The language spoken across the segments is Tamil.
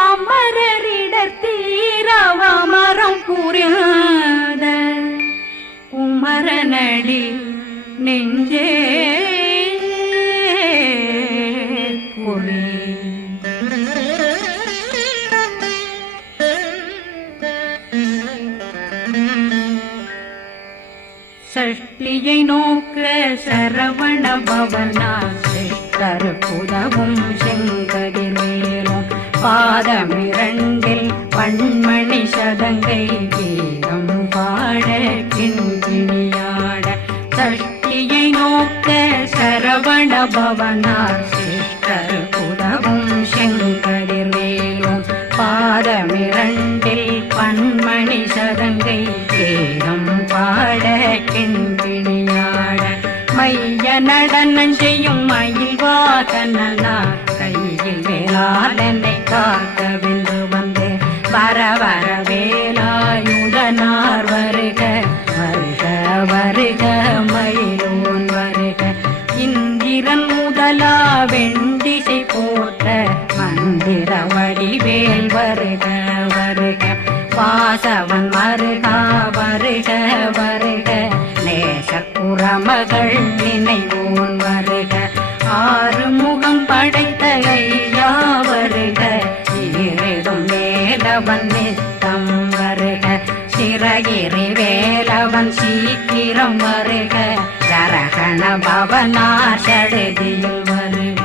அமரரிடத்தீரவமரம் புரியாத குமரனடி நெஞ்சே குழி. சஷ்டியை நோக்க சரவண பவனா சிஷ்டர் புதவும் செங்கதிர்வேலும் பாதமிரண்டில் பண்மணி சதங்கை வேதம் பாட கிண்கிணியாட சஷ்டியை நோக்க சரவண பவனார் சிஷ்டர் புதவும் செங்கதிர்வேலும் பாதமிரண்டில் பண்மணி சதங்கை வேதம் பாட கிண்கிணியாட மைய நடனம் செய்யும் மயில் வாகனார் கையில் வேளாளனை காக்க வென்று வந்தே. வர வர வேலாயுதனார் வருக வருக வருக மயிலோன் வருக. இந்திரன் முதலா வெண்டிசை போட்ட மந்திர வடிவேல் வருக வருக. வாசவன் மருகா வருக வருக. நேச குரமகள் நினைவு வேலவன் சீக்கிரம் வருக. சரகண பவனார் வருக.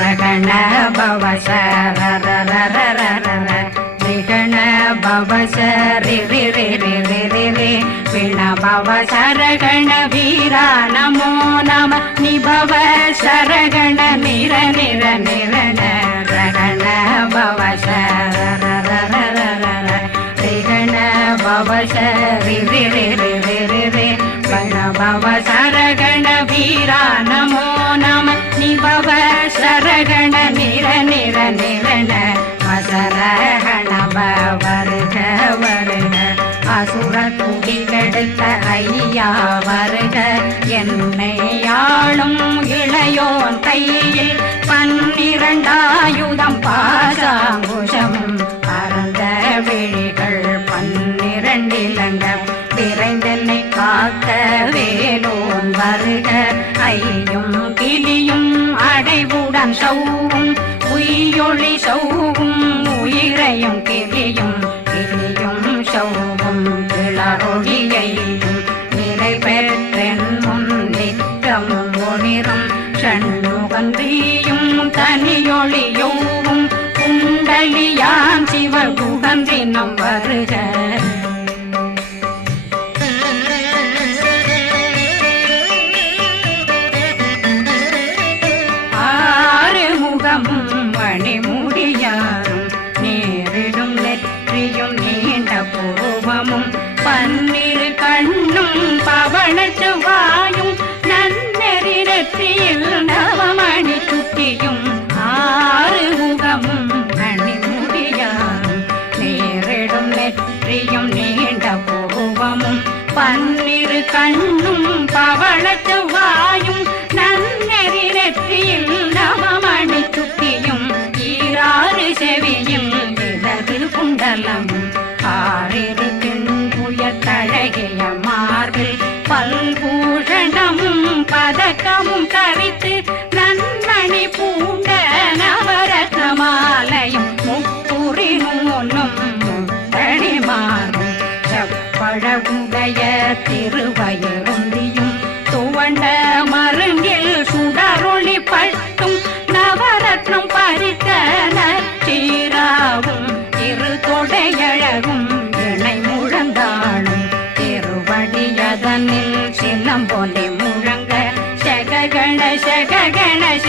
ரகண பவ சரரரரரரர ரிகண பவ சரி பிண பவ சரகண வீரா. நமோ நிபவ சரகண நிர நிர நிரண ரகண பவ சரண பவ சரி பவ சரகண வீரா நமோ நம நிபவ சரகண நிர நிர நிரண மசரகண வருக வருக அசுர குடிகெடுத்த ஐயா வருக? என்னை ஆளும் இளையோன் கையில் பன்னிரண்டாயுதம் பாசாங்குஷம் பரந்த விழிகள் பன்னிரண்டிலங்க விரைந்தென்னை காக்க வேலோன் வருக. ஐயும் கிளியும் அடைவுடன் சௌ கண்ணும் பவள செவ்வாயும் நன்னெறி நெற்றியில் நவமணி சுட்டியும் ஈராறு செவியும் இடது குண்டலம். ஆறிரு தின்புய தழகிய மார்பில் பல்பூஷணமும் பதக்கமும் தரித்து நன்மணி பூண்ட நவரத்ன மாலையும் முப்புரி நூலும் முத்தணி மாறும். செப்பழகுடைய ಗಣಶ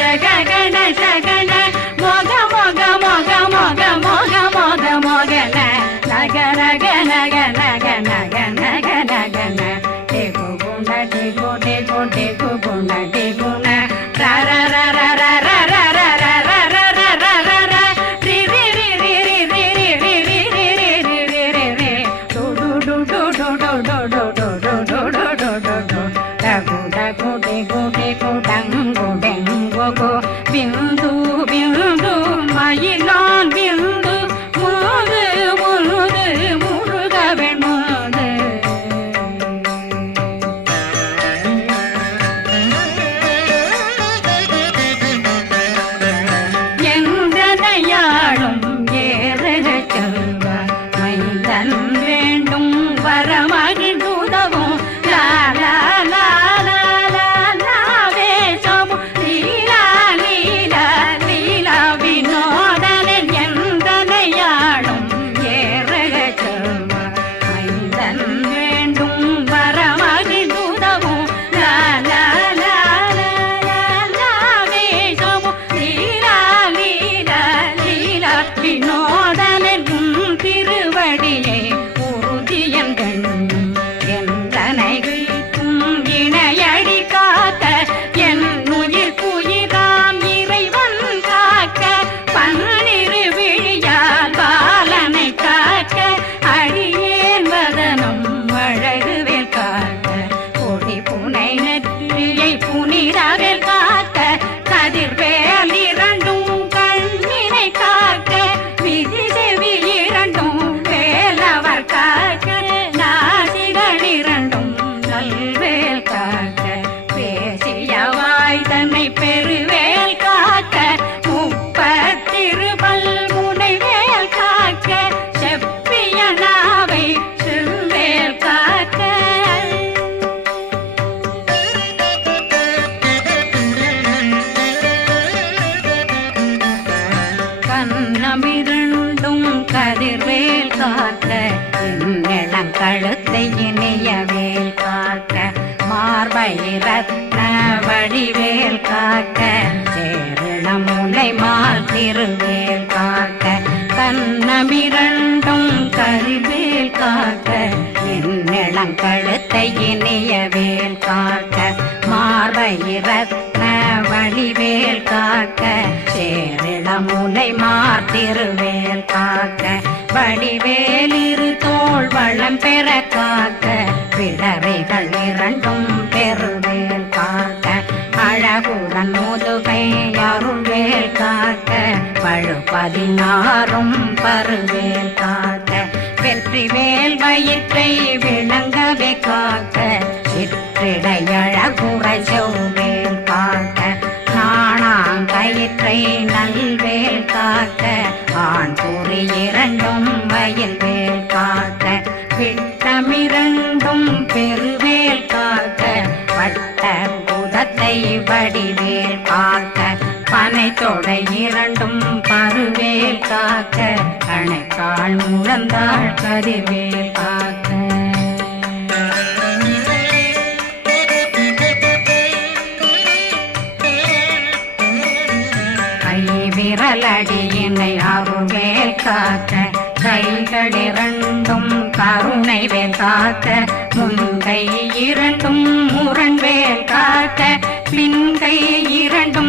முனை மாத்திருவேல் காக்க. கண்ணமிரண்டும் கருவேல் காக்க. என்னிளங்கழுத்தை இனியவேல் காக்க. மார்பயிரத்ன வழிவேல் காக்க. சேரிளமுனை மாத்திருவேல் காக்க. வடிவேலிரு தோல் வளம் பெற காக்க. பிறவைகள் இரண்டும் பதினாறும் பருவேல் காக்க வெற்றி வேல் வயிற்றை விளங்கவே காக்க சிற்றிடையழகுறை செவ்வேல் காக்க நாணாங்கயிற்றை நல்வேல் காக்க ஆண் கூறி இரண்டும் வயல் வேல் காக்க விட்டமிரண்டும் பெருவேல் காக்க வட்ட குதத்தை வடிவேல் காக்க பனை தொடை இரண்டும் காக்க கணைக்கால் முழந்தாள் கதிர்வேல் காக்க. கை விரலடியினை அருவேல் காக்க கைகளிரண்டும் கருணை வேல் காக்க முன்கை இரண்டும் முரண்வேல் காக்க பின்கை இரண்டும்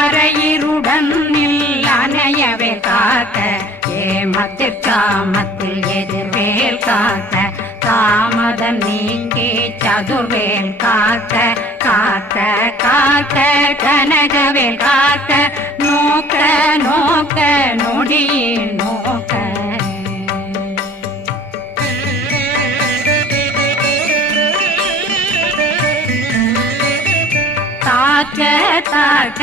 அரையிருடன் அணையவே காக்க. ஏமத்தில் காமத்தில் எதிர்வேல் காக்க. தாமதம் நீங்கி சதுர்வேல் காக்க. காக்க காக்க கனகவேல் காக்க. நோக்க நோக்க நொடியின் நோக்க. தாக்க தாக்க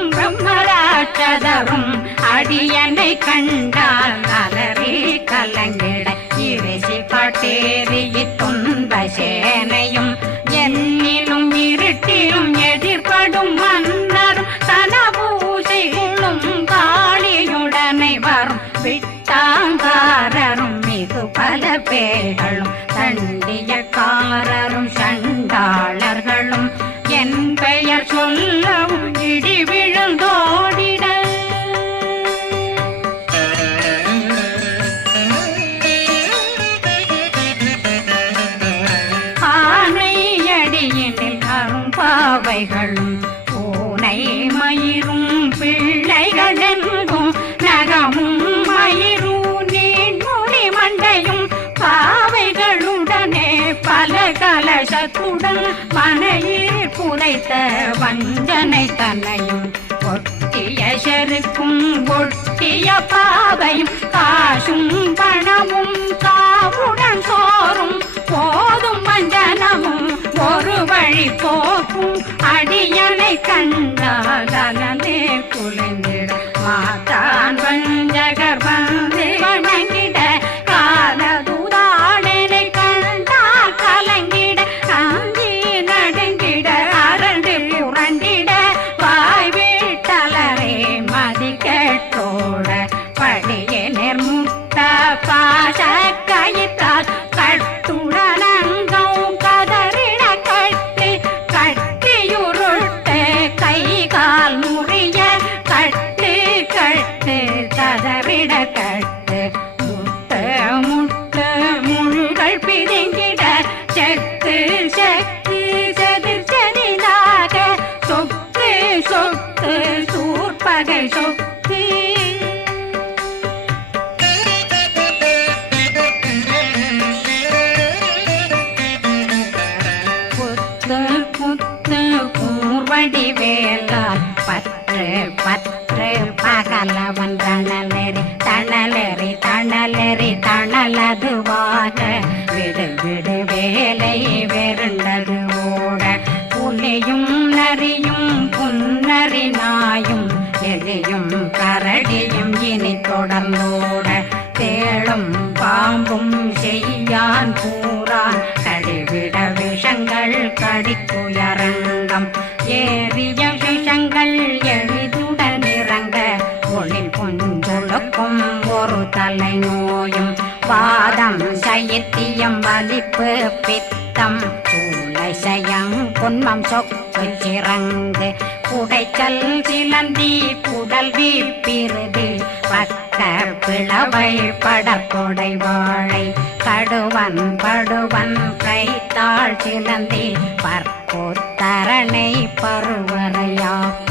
பிரம்மராட்சதரும் அடியனை கண்டால் அலறி கலங்கிட. இறைசி காட்டேறி துன்ப சேனையும் கலசத்துடன் மனையில் புதைத்த வஞ்சனை தன்னையும் ஒட்டிய செருக்கும் ஒட்டிய பாவையும் காசும் பணமும் காவுடன் சோறும். போதும் வஞ்சனமும் ஒரு வழி போக்கும். அடியனை கண்டால் அலந்தே பாதம் சைத்தியம் வலிப்பு பித்தம் சூளை சயம் பொன்மம் சொக்கு சிறங்கு குடைச்சல் சிலந்தி குடல் வீப்பிருது பக்க பிளவை படக்கொடை வாழை கடுவன் படுவன் கைத்தாள் சிலந்தி பற்போத்தரணை பருவரையாக்கும்.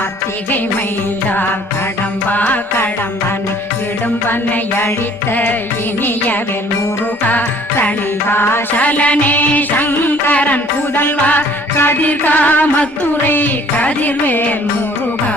கார்த்திகை மைந்தா கடம்பா கடம்பன் இடும்பனை அழித்த இனியவர் முருகா தனிவாசலனே சங்கரன் புதல்வா கதிர்காமத்துறை கதிர்வேல் முருகா.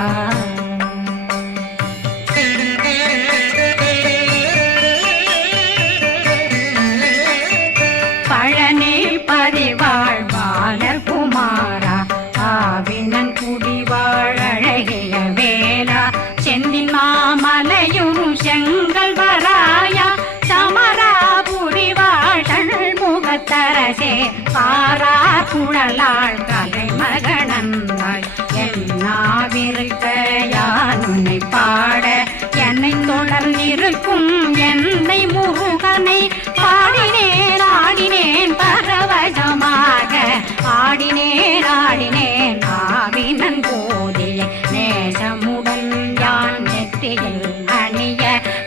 ஆடினேன் ஆடினேன். ஆவினன் போதிய நேசமுடன் யான் நெற்றியில் அணிய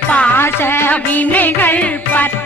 பாச வினைகள் பற்ற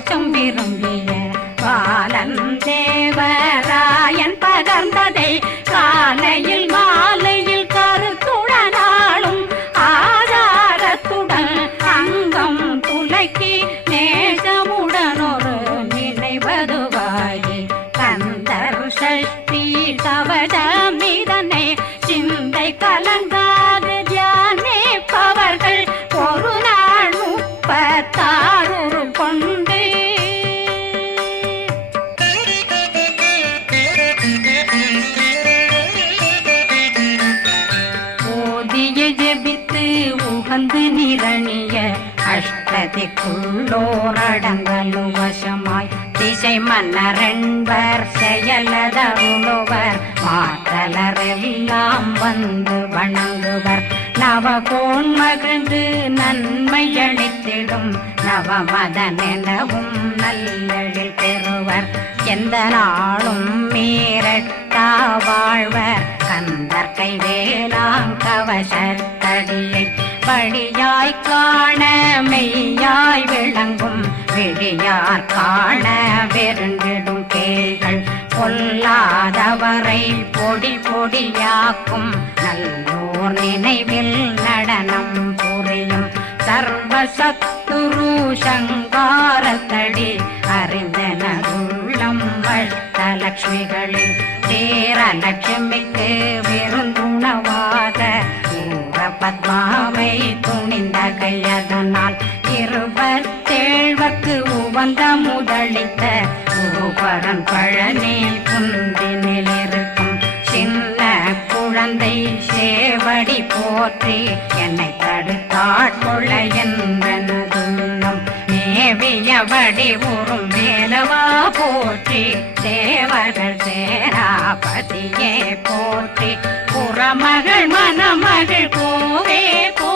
கவசம் விரும்பிய பாலன் தேவராயன் பகர்ந்ததை காலையில் மாலை மன்னரென்பர் செயலதருளுவர் மாற்றலரெல்லாம் வந்து வணங்குவர். நவகோன் மகிழ்ந்து நன்மை அளித்திடும். நவமதன் எனவும் நல்லழில் பெறுவர். எந்த நாளும் மீறட்டா வாழ்வர். கந்தற்கை கைவேலாங் கவசத்தடியை. படியாய் காண மெய்யாய் விளங்கும். விழியார் காண வெருண்டிடும் கேள்கள் பொல்லாதவரை பொடி பொடியாக்கும் நல்லோர் நினைவில் நடனம் புரியும் சர்வசத்துரு சங்காரத்தடி அறிந்தனருள்ளம் வஷ்டலக்ஷ்மிகளில் தேரலட்சுமிக்கு விருந்துணவாத பத்மாவை துணிந்த கையதனால் இருபத்தி இருபத்தேழ்வர்க்கு உவந்த முதலித்த ஓபரன் பழனி குந்தினில் இருக்கும் சின்ன குழந்தை சேவடி போற்றி என்னை தடுத்தாட்கொள்ள என்பனதுள்ளம் மேவியபடி உறும் மேலவா போற்றி தேவர்கள் சேராபதியே போற்றி. புறமகள் மணமகள் கோவே போ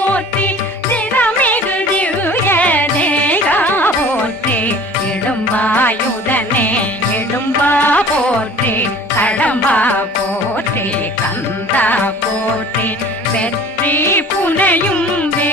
போற்றி கடம்பா போற்றி கந்தா போற்றி வெற்றி புனையும் வே